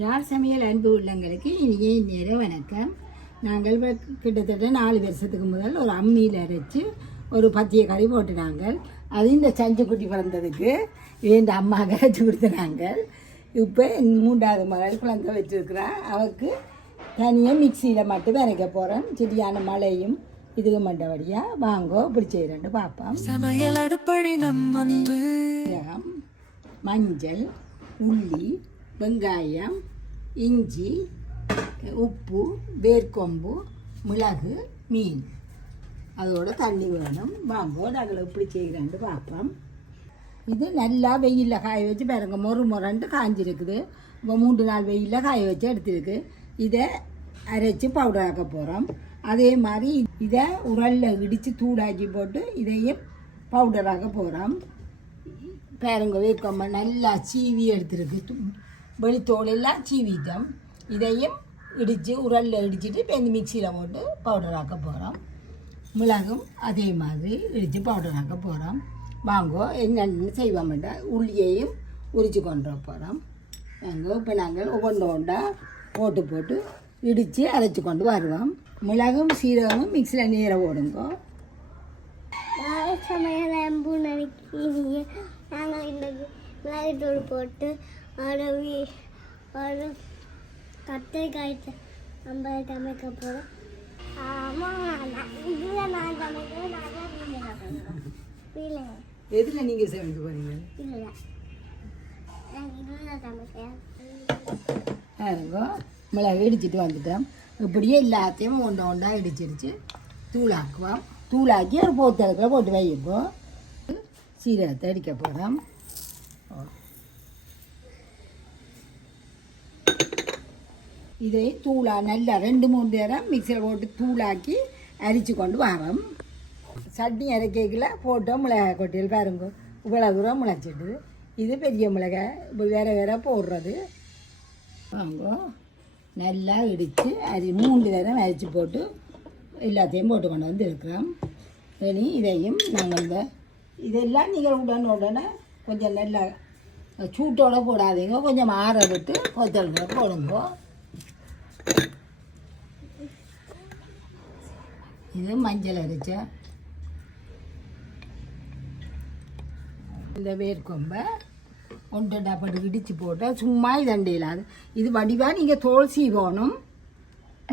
யார் சமையல் அன்பு உள்ளங்களுக்கு இனிய நேரம் வணக்கம். நாங்கள் கிட்டத்தட்ட நாலு வருஷத்துக்கு முதல் ஒரு அம்மியில் அரைச்சி ஒரு பத்திய கறி போட்டு நாங்கள். அது இந்த சஞ்சு குட்டி பிறந்ததுக்கு இந்த அம்மா கரைச்சி கொடுத்துனாங்க இப்போ மூன்றாவது மகள் குழந்தை வச்சுருக்கிறா. அவருக்கு தனியாக மிக்சியில் மட்டும் அரைக்க போகிறோம் சரியான மழையும் இதுக்கு மண்டபடியாக வாங்கோ இப்படி செய்கிறேன்ட்டு பார்ப்போம் சமையல் சீரகம் மஞ்சள் உள்ளி வெங்காயம் இஞ்சி உப்பு வேர்க்கொம்பு மிளகு மீன். அதோட தண்ணி வேணும். வாங்கோ நாங்கள் எப்படி செய்கிறேன்ட்டு பார்ப்போம். இது நல்லா வெயிலில் காய வச்சு பாருங்க. மொறு மொரண்டு காஞ்சிருக்குது. இப்போ மூன்று நாள் வெயிலில் காய வச்சு எடுத்துருக்கு. இதை அரைச்சி பவுடர் ஆக்க போகிறோம் அதே மாதிரி இதை உரலில் இடித்து தூளாக்கி போட்டு இதையும் பவுடர் போகிறோம் பாருங்க வேர்க்கொம்பை நல்லா சீவி எடுத்துருக்கு. வெளித்தோலெல்லாம் சீவிட்டோம் இதையும் இடித்து உரலில் இடிச்சிட்டு இப்போ இந்த மிக்சியில் போட்டு பவுடர் ஆக்க போகிறோம் மிளகும் அதே மாதிரி இடித்து பவுடர் ஆக்க போகிறோம் வாங்கோ என்னென்னு செய்வோம்ட உள்ளியையும் உரித்து கொண்டு போகிறோம் நாங்கள் இப்போ நாங்கள் ஒவ்வொன்று ஒன்றா போட்டு போட்டு இடித்து அரைச்சி கொண்டு வருவோம் மிளகும் சீரகமும் மிக்சியில் நீரை ஓடுங்கோ சமையல் அம்பு நினைக்கிறீங்க நாங்கள் இந்த மிளகுத்தூள் போட்டு ஒரு வீ- ஒரு கத்திரிக்காய் நம்ம சமைக்க போகிறோம் இதில் நான் சமைக்கிறேன் நான் எதில் நீங்கள் சமைக்க போகிறீங்க இல்லை நான் சமைக்கிறேன் மிளகு இடிச்சிட்டு வந்துட்டோம் இப்படியே எல்லாத்தையும் ஒன்று ஒன்றா இடிச்சிடிச்சு தூளாக்குவோம். தூளாக்கி ஒரு போத்தலுக்குள்ள போட்டு வைப்போம். சீரகத்தை அடிக்க போகிறோம் இதை தூளா நல்லா ரெண்டு மூணு நேரம் மிக்சியில் போட்டு தூளாக்கி அரிச்சு கொண்டு வரோம். சட்னி அரைக்கல போட்டோம் மிளகாய் கொட்டியில் பாருங்க. இவ்வளோ தூரம் முளைச்சிட்டு. இது பெரிய மிளகாய். இப்போ வேற வேற போடுறது. வாங்க. நல்லா இடித்து அரி மூன்று தரம் அரிச்சு போட்டு எல்லாத்தையும் போட்டு கொண்டு வந்து இருக்கிறோம் இனி இதையும் நாங்கள் இந்த இதெல்லாம் நீங்கள் உடனே உடனே கொஞ்சம் நல்லா சூட்டோட போடாதீங்க. கொஞ்சம் ஆற விட்டு கொத்தல் போடுங்க. இது மஞ்சள் அரைச்ச. இந்த வேர்க்கொம்பை ஒன்று டப்பட்டு இடித்து போட்டால் சும்மா இதண்டையில் அது இது வடிவாக நீங்கள் தோல் போகணும்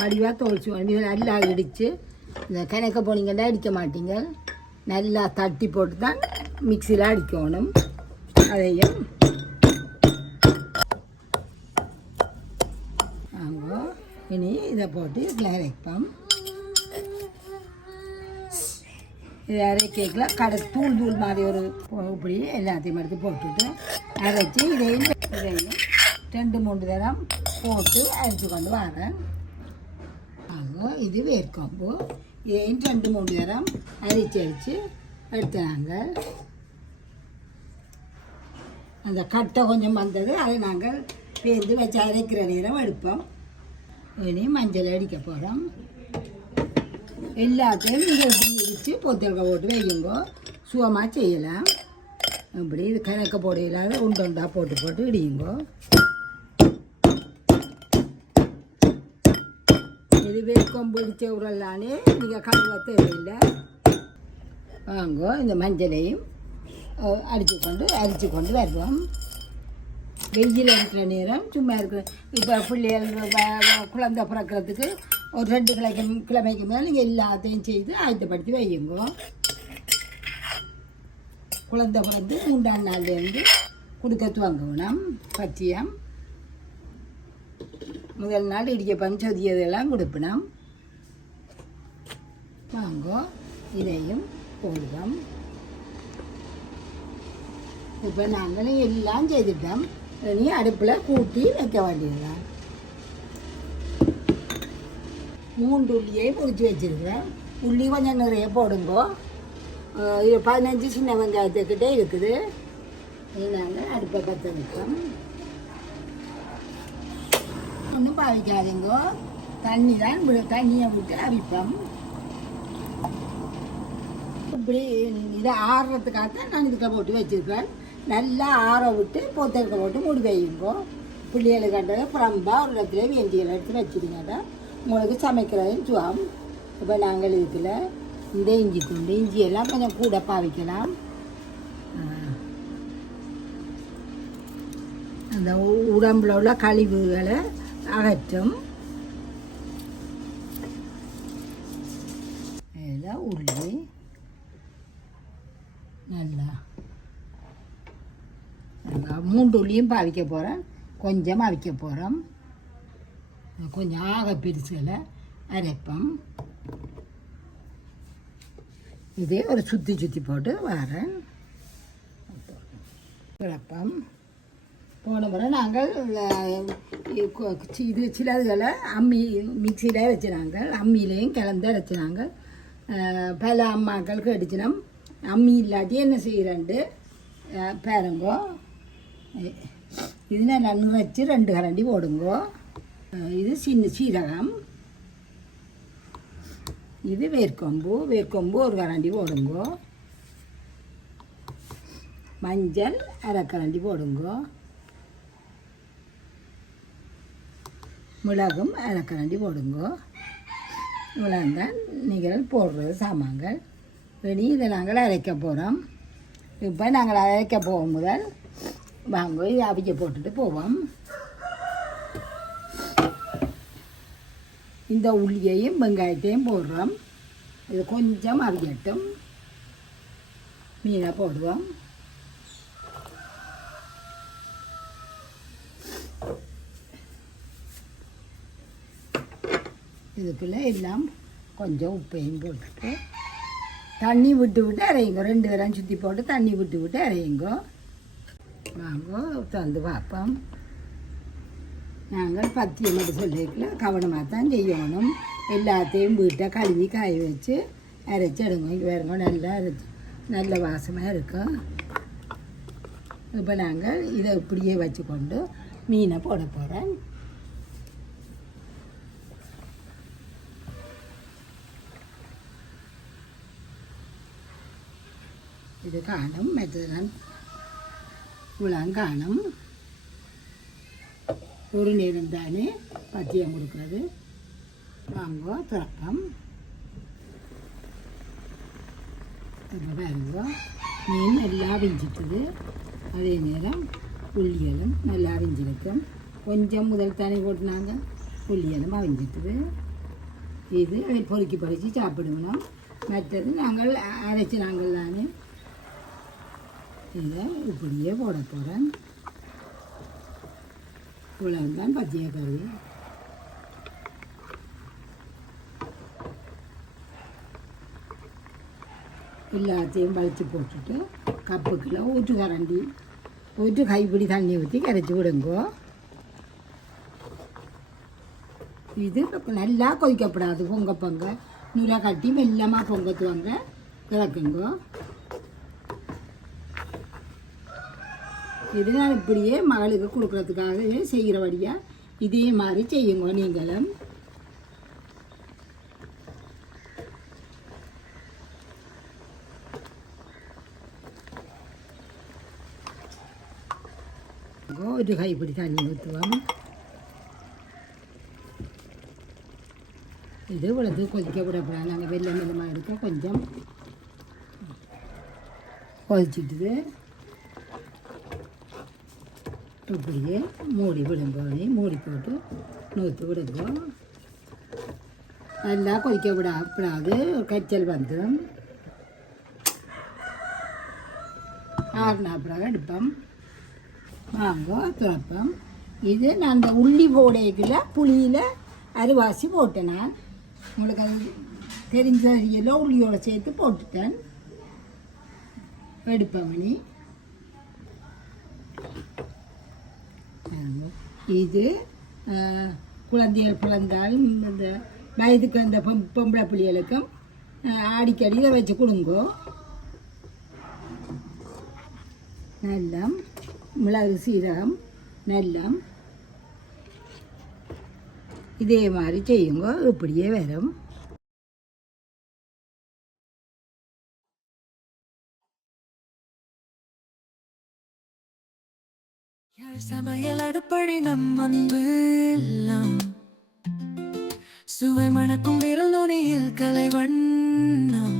வடிவாக தோல் சீவணும் இது நல்லா இடித்து இந்த கிணக்க போனீங்கன்னா அடிக்க மாட்டீங்க. நல்லா தட்டி போட்டு தான் மிக்சியில் அடிக்கணும். அதையும் ஆமாம் இனி இதை போட்டு இதில் அரைப்போம். இது அரைக்கலாம் கடை தூள் தூள் மாதிரி ஒரு இப்படி எல்லாத்தையும் எடுத்து போட்டுட்டு அரைச்சி இதையும் இதையும் ரெண்டு மூணு தரம் போட்டு அரைச்சி கொண்டு வரேன். ஆகும் இது வேர்க்கம்பு. இதையும் ரெண்டு மூணு தரம் அரிச்சு அரிச்சு எடுத்தாங்க அந்த கட்டை கொஞ்சம் வந்தது அதை நாங்கள் பேருந்து வச்சு அரைக்கிற நேரம் எடுப்போம். இனி மஞ்சள் அடிக்க போகிறோம் எல்லாத்தையும் நீங்கள் இப்படி இடித்து பொத்தல்க போட்டு வையுங்க. சுகமாக செய்யலாம். இப்படி இது கணக்க போட இல்லாத உண்டு உண்டா போட்டு போட்டு இடியுங்கோ. இது வேர்க்கொம்பு இடித்த உரல்லானே நீங்கள் கழுவ தேவையில்லை. வாங்கோ இந்த மஞ்சளையும் அடித்து கொண்டு அரிச்சு கொண்டு வருவோம். வெயில் இருக்கிற நேரம் சும்மா இருக்கிற இப்போ பிள்ளைகள் குழந்தை பிறக்கிறதுக்கு ஒரு ரெண்டு கிழக்கு கிழமைக்கு மேலே நீங்கள் எல்லாத்தையும் செய்து ஆயத்தப்படுத்தி வையுங்க. குழந்தை பிறந்து மூன்றாம் நாள்லேருந்து கொடுக்க துவங்கணும் பச்சியம் முதல் நாள் இடிக்கப்பம் சொதியதெல்லாம் கொடுப்பணும் வாங்கோ இதையும் போடுவோம். இப்போ நாங்களும் எல்லாம் செய்துட்டோம். இனி அடுப்பில் கூட்டி வைக்க வேண்டியதுதான் மூன்று உள்ளியை பொறிச்சு வச்சிருக்கிறேன் உள்ளி கொஞ்சம் நிறைய போடுங்கோ இது பதினஞ்சு சின்ன வெங்காயத்துக்கிட்டே இருக்குது நாங்கள் அடுப்பை பற்ற வைப்போம் ஒன்றும் பாவிக்காதுங்கோ தண்ணி தான் தண்ணியை விட்டு அவிப்போம் இப்படி இதை ஆறுறதுக்காகத்தான் நான் இதுக்கு போட்டு வச்சுருக்கேன் நல்லா ஆற விட்டு போத்தலுக்கு போட்டு மூடி வையுங்கோ. பிள்ளைகளுக்கு கண்டதை புறம்பா ஒரு இடத்துல வேண்டிகளை எடுத்து வச்சுருங்கடா. உங்களுக்கு சமைக்கிறது சுவாம் இப்போ நாங்கள் இதில் இந்த இஞ்சி துண்டு இஞ்சியெல்லாம் கொஞ்சம் கூட பாவிக்கலாம். அந்த உடம்புல உள்ள கழிவுகளை அகற்றும் இதில் உள்ளி நல்லா நல்லா மூன்று உள்ளியும் பாவிக்க போகிறேன் கொஞ்சம் அவிக்க போகிறோம் கொஞ்சம் ஆக பிரிச்சுகளை அரைப்போம். இதே ஒரு சுற்றி சுற்றி போட்டு வரேன். இறப்பம் போன முறை நாங்கள் இது சிலதுகளை அம்மி மிக்சியிலே வச்சுனாங்க. அம்மியிலையும் கலந்து அரைச்சினாங்க. பல அம்மாக்களுக்கு அடிச்சினோம். அம்மி இல்லாட்டி என்ன செய்கிறேன்ட்டு பாருங்கோ. அஹ், இது நல்லா நுரைச்சி ரெண்டு கரண்டி போடுங்கோ அஹ், இது சின்ன சீரகம் இது வேர்க்கொம்பு வேர்க்கொம்பு ஒரு கரண்டி போடுங்கோ மஞ்சள் அரைக்கரண்டி போடுங்கோ மிளகும் அரைக்கரண்டி கரண்டி போடுங்கோ இவ்வளோதான் நீங்கள் போடுறது சாமான்கள் இனி இதை நாங்கள் அரைக்க போகிறோம் இப்போ நாங்கள் அரைக்க போகும் முதல் வாங்க இதை அவிக்க போட்டுட்டு போவோம். இந்த உள்ளியையும் வெங்காயத்தையும் போடுறோம். இது கொஞ்சம் அவிக்கட்டும். மீனை போடுவோம். இதுக்குள்ளே எல்லாம் கொஞ்சம் உப்பையும் போட்டுட்டு தண்ணி விட்டு விட்டு அரையுங்க. ரெண்டு தரம் சுற்றி போட்டு தண்ணி விட்டு விட்டு அரையுங்க. வாங்க தந்து பார்ப்போம். நாங்கள் பத்தியம் மட்டும் சொல்லிக்கல கவனமாக தான் செய்யணும். எல்லாத்தையும் வீட்டை கழுவி காய வச்சு அரைச்சி எடுங்க. இங்கே நல்லா அரைச்சி நல்ல வாசமாக இருக்கும் இப்போ நாங்கள் இதை இப்படியே வச்சுக்கொண்டு மீனை போட போகிறேன் இது காணும் மெத்ததான். இவ்வளோ ஒரு நேரம் தானே பத்தியம் கொடுக்குறது. வாங்கோ திறப்பம். இப்போ பாருங்க மீன் நல்லா விஞ்சிட்டுது அதே நேரம் புள்ளியலும் நல்லா அவிஞ்சிருக்கும் கொஞ்சம் முதல் தானே போட்டுனாங்க. புள்ளியலும் அவிஞ்சிட்டுது. இது பொறுக்கி பொறுக்கி சாப்பிடுவோம். மற்றது நாங்கள் அரைச்சி நாங்கள் தானே இதை இப்படியே போட போகிறேன் இவ்வளவுதான் பச்சைய கறி. எல்லாத்தையும் வளைச்சி போட்டுட்டு கப்புக்குள்ள ஊற்று கரண்டி. ஊற்று கைப்பிடி தண்ணி ஊற்றி கரைச்சி விடுங்கோ. இது நல்லா கொதிக்கப்படாது பொங்க பொங்க. நுரை கட்டி மெல்லமாக பொங்கத்துவாங்க கிடக்குங்கோ இது நான் இப்படியே மகளுக்கு கொடுக்குறதுக்காகவே செய்கிறபடியாக இதே மாதிரி செய்யுங்க நீங்களும். ஒரு கைப்பிடி தண்ணி ஊற்றுவோம். இது இவ்வளவு கொதிக்க விடப்படாது நாங்கள் வெள்ளை நிலமாக எடுக்க கொஞ்சம் கொதிச்சுட்டுது இப்படியே மூடி விடும்போதே மூடி போட்டு நூற்றி விடுங்க. நல்லா கொதிக்க விடாது ஒரு கச்சல் வந்துடும். ஆறுனா பிறகு எடுப்போம். வாங்க துறப்போம் இது நான் அந்த உள்ளி போடைக்குள்ள புளியில் அரிவாசி போட்டேன் நான். உங்களுக்கு அது தெரிஞ்ச தெரியல உள்ளியோட சேர்த்து போட்டுட்டேன். எடுப்பேன் மணி இது குழந்தைகள் பிறந்தால் இந்த வயதுக்கு அந்த பொம் பொம்பளை பிள்ளைகளுக்கும் அடிக்கடி இதை வச்சு கொடுங்கோ. நல்லம் மிளகு சீரகம் நல்லம். இதே மாதிரி செய்யுங்க இப்படியே வரும். சமையல் அடுப்படி நம் அன்பு எல்லாம் சுவை மணக்கும் விரல் நுனியில் கலை வண்ணம்.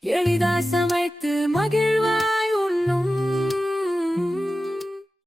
எளிதாய் சமைத்து மகிழ்வார்